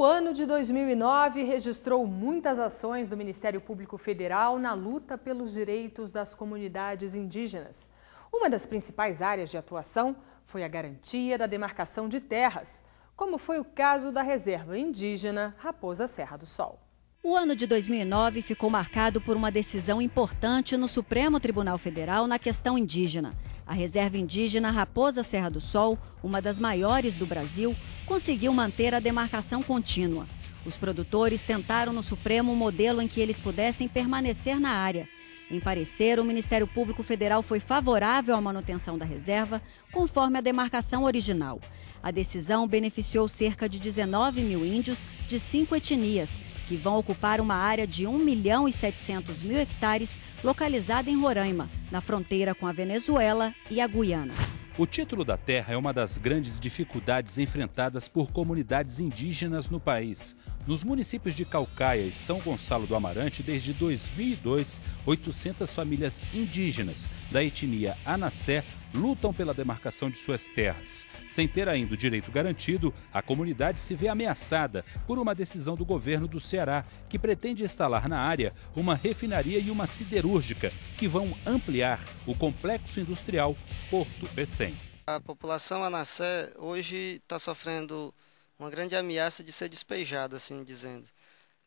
O ano de 2009 registrou muitas ações do Ministério Público Federal na luta pelos direitos das comunidades indígenas. Uma das principais áreas de atuação foi a garantia da demarcação de terras, como foi o caso da reserva indígena Raposa Serra do Sol. O ano de 2009 ficou marcado por uma decisão importante no Supremo Tribunal Federal na questão indígena. A reserva indígena Raposa Serra do Sol, uma das maiores do Brasil, conseguiu manter a demarcação contínua. Os produtores tentaram no Supremo um modelo em que eles pudessem permanecer na área. Em parecer, o Ministério Público Federal foi favorável à manutenção da reserva, conforme a demarcação original. A decisão beneficiou cerca de 19 mil índios de 5 etnias, que vão ocupar uma área de 1.700.000 hectares, localizada em Roraima, na fronteira com a Venezuela e a Guiana. O título da terra é uma das grandes dificuldades enfrentadas por comunidades indígenas no país. Nos municípios de Caucaia e São Gonçalo do Amarante, desde 2002, 800 famílias indígenas da etnia Anassé lutam pela demarcação de suas terras. Sem ter ainda o direito garantido, a comunidade se vê ameaçada por uma decisão do governo do Ceará, que pretende instalar na área uma refinaria e uma siderúrgica, que vão ampliar o complexo industrial Porto Pecém. A população Anassé hoje está sofrendo uma grande ameaça de ser despejada, assim dizendo.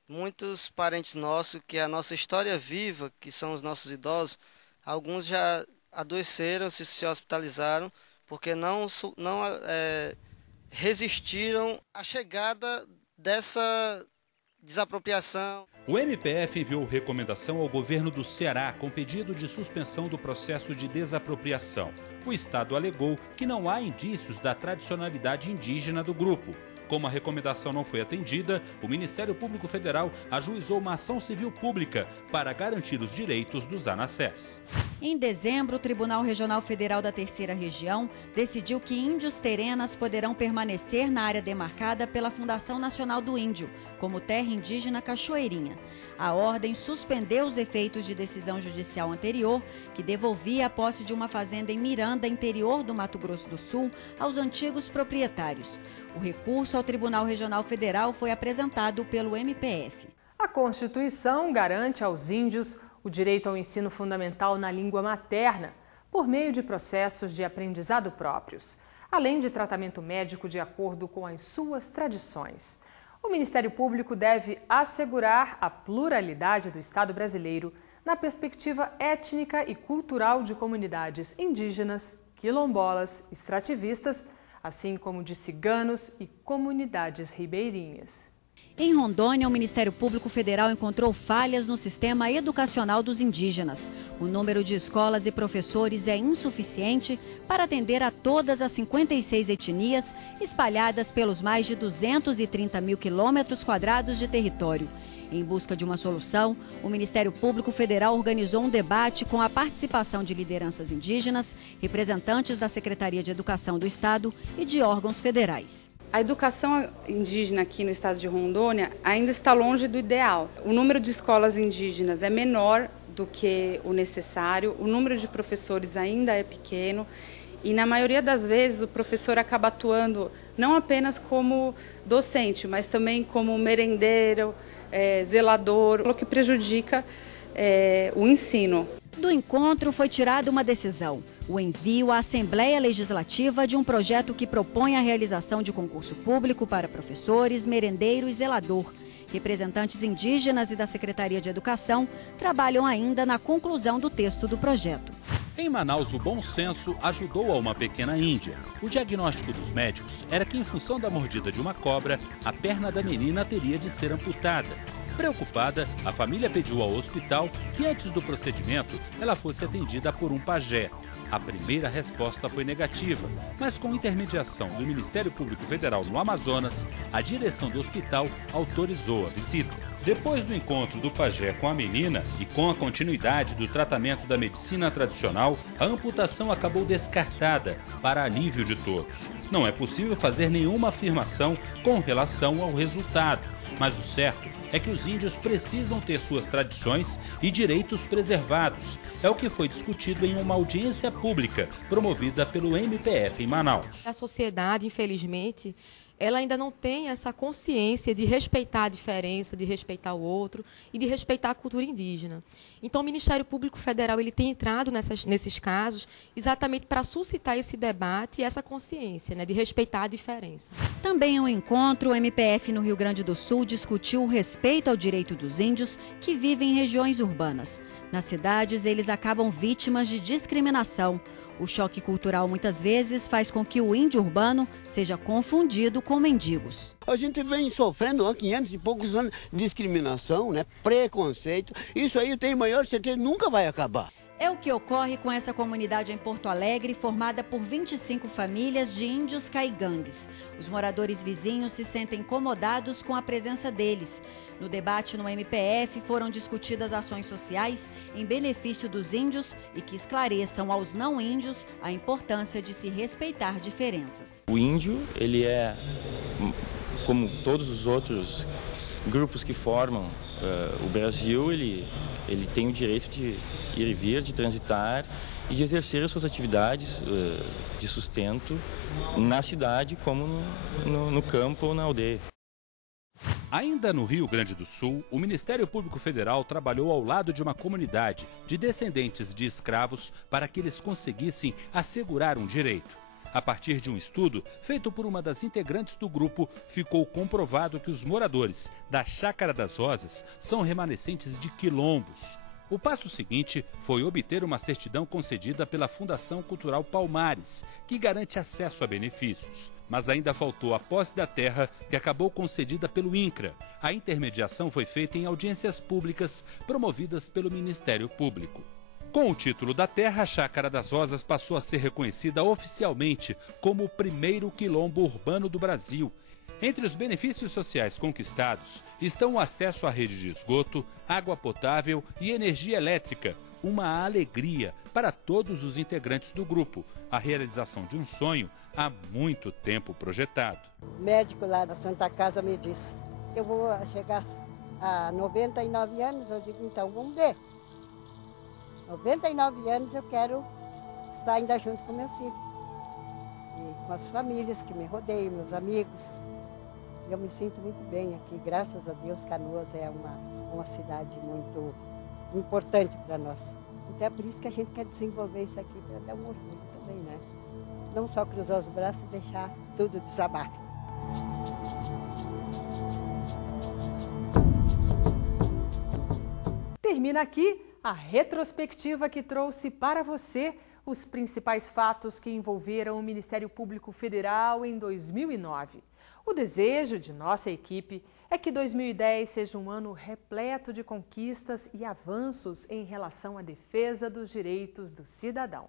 Muitos parentes nossos, que é a nossa história viva, que são os nossos idosos, alguns já adoeceram, se hospitalizaram, porque não resistiram à chegada dessa desapropriação. O MPF enviou recomendação ao governo do Ceará com pedido de suspensão do processo de desapropriação. O Estado alegou que não há indícios da tradicionalidade indígena do grupo. Como a recomendação não foi atendida, o Ministério Público Federal ajuizou uma ação civil pública para garantir os direitos dos anassés. Em dezembro, o Tribunal Regional Federal da Terceira Região decidiu que índios terenas poderão permanecer na área demarcada pela Fundação Nacional do Índio, como terra indígena Cachoeirinha. A ordem suspendeu os efeitos de decisão judicial anterior, que devolvia a posse de uma fazenda em Miranda, interior do Mato Grosso do Sul, aos antigos proprietários. O recurso ao Tribunal Regional Federal foi apresentado pelo MPF. A Constituição garante aos índios o direito ao ensino fundamental na língua materna, por meio de processos de aprendizado próprios, além de tratamento médico de acordo com as suas tradições. O Ministério Público deve assegurar a pluralidade do Estado brasileiro na perspectiva étnica e cultural de comunidades indígenas, quilombolas, extrativistas, assim como de ciganos e comunidades ribeirinhas. Em Rondônia, o Ministério Público Federal encontrou falhas no sistema educacional dos indígenas. O número de escolas e professores é insuficiente para atender a todas as 56 etnias espalhadas pelos mais de 230 mil quilômetros quadrados de território. Em busca de uma solução, o Ministério Público Federal organizou um debate com a participação de lideranças indígenas, representantes da Secretaria de Educação do Estado e de órgãos federais. A educação indígena aqui no estado de Rondônia ainda está longe do ideal. O número de escolas indígenas é menor do que o necessário, o número de professores ainda é pequeno e, na maioria das vezes, o professor acaba atuando não apenas como docente, mas também como merendeiro, zelador, o que prejudica o ensino. Do encontro foi tirada uma decisão: o envio à Assembleia Legislativa de um projeto que propõe a realização de concurso público para professores, merendeiro e zelador. Representantes indígenas e da Secretaria de Educação trabalham ainda na conclusão do texto do projeto. Em Manaus, o bom senso ajudou a uma pequena índia. O diagnóstico dos médicos era que, em função da mordida de uma cobra, a perna da menina teria de ser amputada. Preocupada, a família pediu ao hospital que, antes do procedimento, ela fosse atendida por um pajé. A primeira resposta foi negativa, mas com intermediação do Ministério Público Federal no Amazonas, a direção do hospital autorizou a visita. Depois do encontro do pajé com a menina e com a continuidade do tratamento da medicina tradicional, a amputação acabou descartada para alívio de todos. Não é possível fazer nenhuma afirmação com relação ao resultado, mas o certo é que os índios precisam ter suas tradições e direitos preservados. É o que foi discutido em uma audiência pública promovida pelo MPF em Manaus. A sociedade, infelizmente, ela ainda não tem essa consciência de respeitar a diferença, de respeitar o outro e de respeitar a cultura indígena. Então, o Ministério Público Federal ele tem entrado nesses casos exatamente para suscitar esse debate e essa consciência, né, de respeitar a diferença. Também em um encontro, o MPF no Rio Grande do Sul discutiu o respeito ao direito dos índios que vivem em regiões urbanas. Nas cidades, eles acabam vítimas de discriminação. O choque cultural muitas vezes faz com que o índio urbano seja confundido com mendigos. A gente vem sofrendo há 500 e poucos anos de discriminação, né? Preconceito. Isso aí eu tenho maior certeza nunca vai acabar. É o que ocorre com essa comunidade em Porto Alegre, formada por 25 famílias de índios caigangues. Os moradores vizinhos se sentem incomodados com a presença deles. No debate no MPF foram discutidas ações sociais em benefício dos índios e que esclareçam aos não índios a importância de se respeitar diferenças. O índio, ele é, como todos os outros grupos que formam o Brasil, ele tem o direito de ir e vir, de transitar e de exercer as suas atividades de sustento na cidade como no campo ou na aldeia. Ainda no Rio Grande do Sul, o Ministério Público Federal trabalhou ao lado de uma comunidade de descendentes de escravos para que eles conseguissem assegurar um direito. A partir de um estudo feito por uma das integrantes do grupo, ficou comprovado que os moradores da Chácara das Rosas são remanescentes de quilombos. O passo seguinte foi obter uma certidão concedida pela Fundação Cultural Palmares, que garante acesso a benefícios. Mas ainda faltou a posse da terra, que acabou concedida pelo INCRA. A intermediação foi feita em audiências públicas promovidas pelo Ministério Público. Com o título da terra, a Chácara das Rosas passou a ser reconhecida oficialmente como o primeiro quilombo urbano do Brasil. Entre os benefícios sociais conquistados estão o acesso à rede de esgoto, água potável e energia elétrica, uma alegria para todos os integrantes do grupo, a realização de um sonho há muito tempo projetado. O médico lá da Santa Casa me disse que eu vou chegar a 99 anos, eu digo, então vamos ver. 99 anos eu quero estar ainda junto com meus filhos e com as famílias que me rodeiam, meus amigos. Eu me sinto muito bem aqui, graças a Deus. Canoas é uma cidade muito importante para nós. Então é por isso que a gente quer desenvolver isso aqui, para dar um orgulho também, né? Não só cruzar os braços e deixar tudo desabar. Termina aqui a retrospectiva que trouxe para você os principais fatos que envolveram o Ministério Público Federal em 2009. O desejo de nossa equipe é que 2010 seja um ano repleto de conquistas e avanços em relação à defesa dos direitos do cidadão.